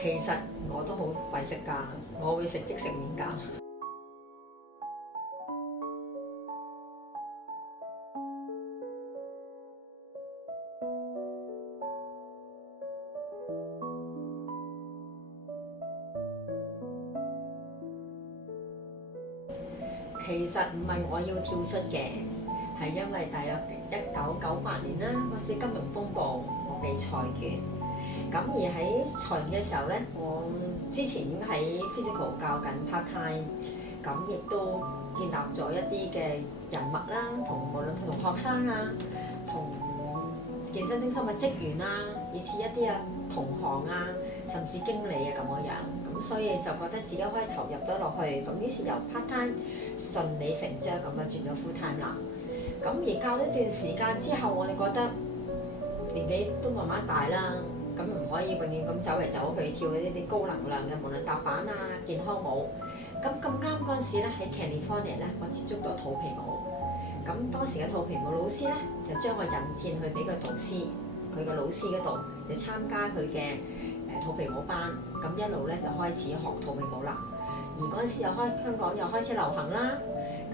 其實我都好為食㗎，我會食即食麵㗎。其實唔係我要跳出嘅，係因為大約1998年啦，嗰時金融風暴，我被裁員。咁而喺裁員嘅時候咧，我之前已經喺 physical 教緊 part time，咁亦都建立咗一啲嘅人脈啦，無論同學生啊，同健身中心嘅職員啊，以至一啲同行啊，甚至經理啊咁樣。咁所以就覺得自己可以投入咗落去，咁於是由 part time 順理成章咁轉咗 full time 啦。咁而教一段時間之後，我哋覺得年紀都慢慢大啦，咁唔可以永遠咁走嚟走去跳呢啲高能量嘅，無論踏板啊、健康舞。咁啱嗰陣時咧，喺 California 咧，我接觸到肚皮舞。咁當時嘅肚皮舞老師咧，就將我引薦去俾個導師，佢個老師嗰度就參加佢嘅肚皮舞班。咁一路咧就開始學肚皮舞啦。而嗰陣時香港又開始流行啦。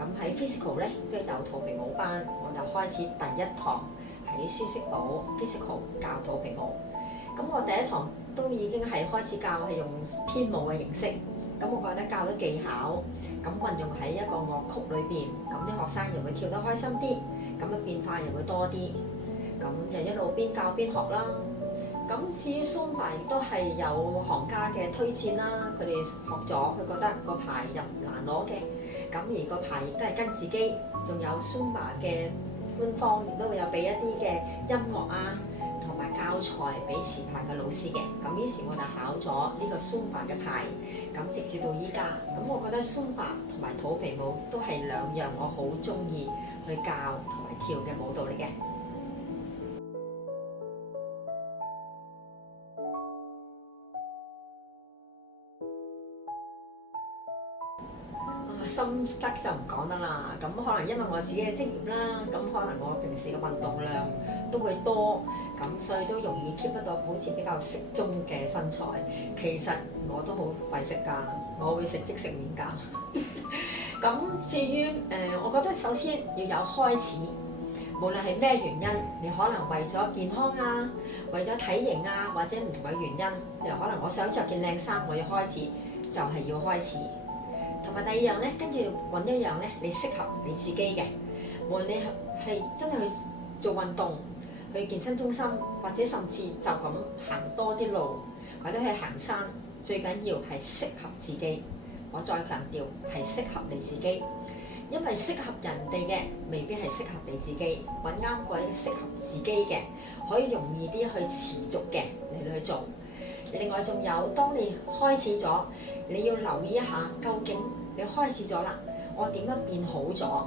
咁喺 physical 咧都有肚皮舞班，我就開始第一堂喺舒適舞 physical 教肚皮舞。咁我第一堂都已經係開始教係用編舞嘅形式。咁我覺得教咗技巧，咁運用喺一個樂曲裏邊，咁啲學生又會跳得開心啲，咁嘅變化又會多啲。咁就一路邊教邊學啦。咁至於 Zumba 亦都係有行家嘅推薦啦，佢哋學咗，佢覺得個牌又唔難攞嘅。咁而個牌亦都係跟自己，仲有 Zumba 嘅官方亦都會有俾一啲嘅音樂啊，同埋教材俾持牌嘅老師嘅。咁於是我就考咗呢個 Zumba 嘅牌，咁直至到依家。咁我覺得 Zumba 同埋肚皮舞都係兩樣我好中意去教同埋跳嘅舞蹈嚟嘅。心得就唔講得啦，咁可能因為我自己嘅職業啦，咁可能我平時嘅運動量都會多，咁所以都容易 keep 得到好似比較適中嘅身材。其實我都好為食㗎，我會食即食麵㗎。咁至於我覺得首先要有開始，無論係咩原因，你可能為咗健康啊，為咗體型啊，或者唔同嘅原因，譬如可能我想着件靚衫，我要開始，就係要開始。同埋第二樣咧，跟住揾一樣咧，你適合你自己嘅。無論你係真係去做運動，去健身中心，或者甚至就咁行多啲路，或者去行山，最緊要係適合自己。我再強調係適合你自己，因為適合人哋嘅未必係適合你自己。揾啱個適合自己嘅，可以容易啲去持續嘅嚟去做。另外仲有，當你開始咗，你要留意一下，究竟你開始咗啦，我點樣變好咗？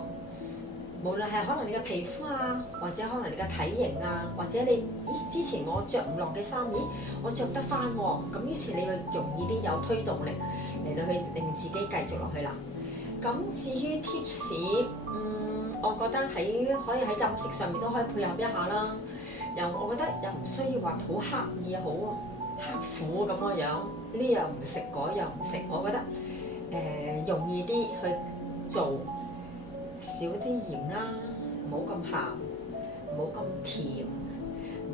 無論係可能你嘅皮膚啊，或者可能你嘅體型啊，或者你之前我着唔落嘅衫，我着得翻喎，咁於是你會容易啲有推動力嚟到去令自己繼續落去啦。咁至於 tips，我覺得可以喺飲食上面都可以配合一下啦。我覺得又唔需要話好刻意好刻苦咁樣，呢樣唔食嗰樣唔食，我覺得容易啲去做，少啲鹽啦，唔好咁鹹，唔好咁甜，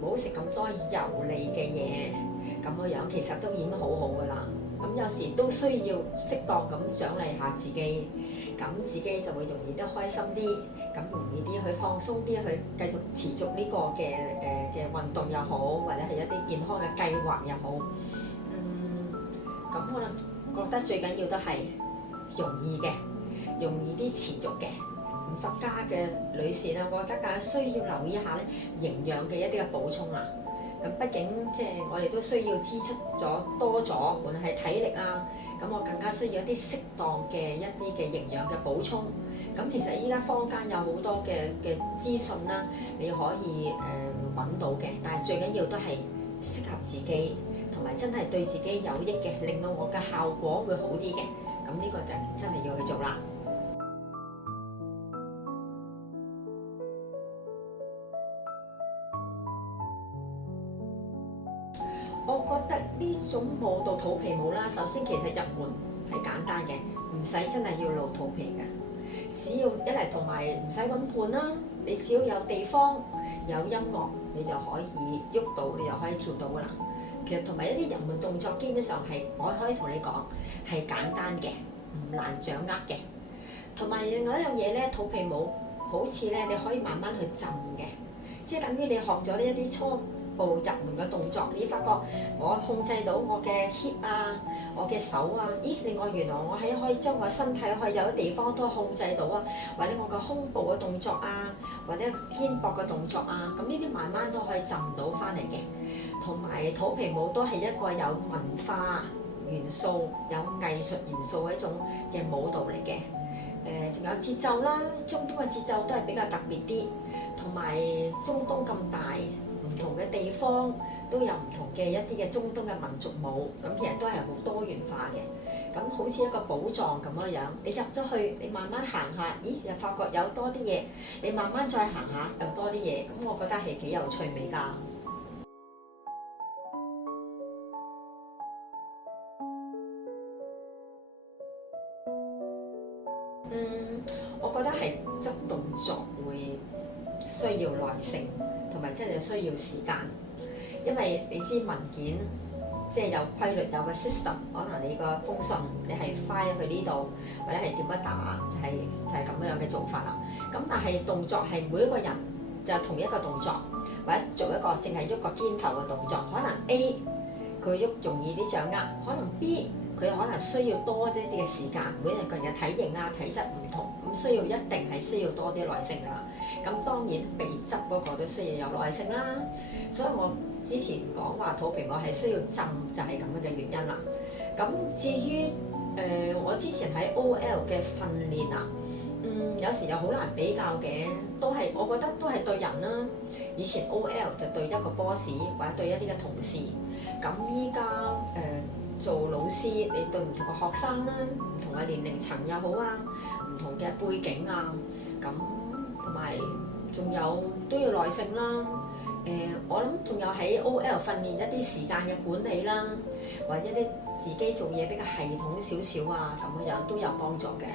唔好食咁多油膩嘅嘢，咁樣其實都已經好好噶啦。咁有時都需要適當咁獎勵下自己，咁自己就會容易得開心啲，咁容易啲去放鬆啲去繼續持續呢個嘅運動又好，或者係一啲健康嘅計劃又好。咁我覺得最緊要都係容易嘅，容易啲持續嘅。50加嘅女士咧，我覺得更加需要留意一下咧營養嘅一啲嘅補充啦。咁畢竟即係我哋都需要支出咗多咗，無論係體力啊，咁我更加需要一啲適當嘅一啲嘅營養嘅補充。咁其實依家坊間有好多嘅資訊啦，你可以揾到嘅，但係最緊要都係適合自己，同埋真係對自己有益嘅，令到我嘅效果會好啲嘅。咁呢個就真係要去做啦。我覺得呢種舞蹈肚皮舞啦，首先其實入門係簡單嘅，唔使真係要露肚皮嘅。只要一嚟同埋唔使揾伴啦，你只要有地方有音樂，你就可以喐到，你就可以跳到噶啦。其實同埋一啲入門動作，基本上係我可以同你講係簡單嘅，唔難掌握嘅。同埋另外一樣嘢咧，肚皮舞好似咧你可以慢慢去浸嘅，即係等於你學咗呢一啲初步入門嘅動作，你發覺我控制到我嘅 hip 啊，我嘅手啊，咦，另外原來我係可以將我身體可以有啲地方都控制到啊，或者我個胸部嘅動作啊，或者肩膊嘅動作啊，咁呢啲慢慢都可以浸到翻嚟嘅。同埋肚皮舞都係一個有文化元素、有藝術元素嘅一種嘅舞蹈嚟嘅。仲有節奏啦，中東嘅節奏都係比較特別啲，同埋中東咁大，唔同嘅地方都有唔同嘅一啲嘅中東嘅民族舞，咁其實都係好多元化嘅。咁好似一個寶藏咁樣樣，你入咗去，你慢慢行下，咦，又發覺有多啲嘢，你慢慢再行下又多啲嘢，咁我覺得係幾有趣味㗎。我覺得係執動作會需要耐性，同埋真係需要時間，因為你知文件即係有規律，有個 system， 可能你個封信你係 file 去呢度，或者係點樣打，就係咁樣嘅做法啦。咁但係動作係每一個人就同一個動作，或者做一個淨係喐個肩頭嘅動作，可能 A 佢喐容易啲掌握，可能 B 佢可能需要多啲嘅時間，每一個人嘅體型啊、體質唔同，咁一定係需要多啲耐性啦。咁當然被執嗰個都需要有耐性啦。所以我之前講話肚皮舞係需要浸，就係咁樣嘅原因啦。咁至於我之前喺 OL 嘅訓練啊，有時又好難比較嘅，我覺得都係對人啦。以前 OL 就對一個 boss 或者對一啲嘅同事，咁依家做老師，你對唔同嘅學生啦，唔同嘅年齡層又好啊，唔同嘅背景啊，咁同埋仲有都要耐性啦。我諗仲有喺 OL 訓練一啲時間嘅管理啦，或者一啲自己做嘢比較系統少少啊，咁樣都有幫助嘅。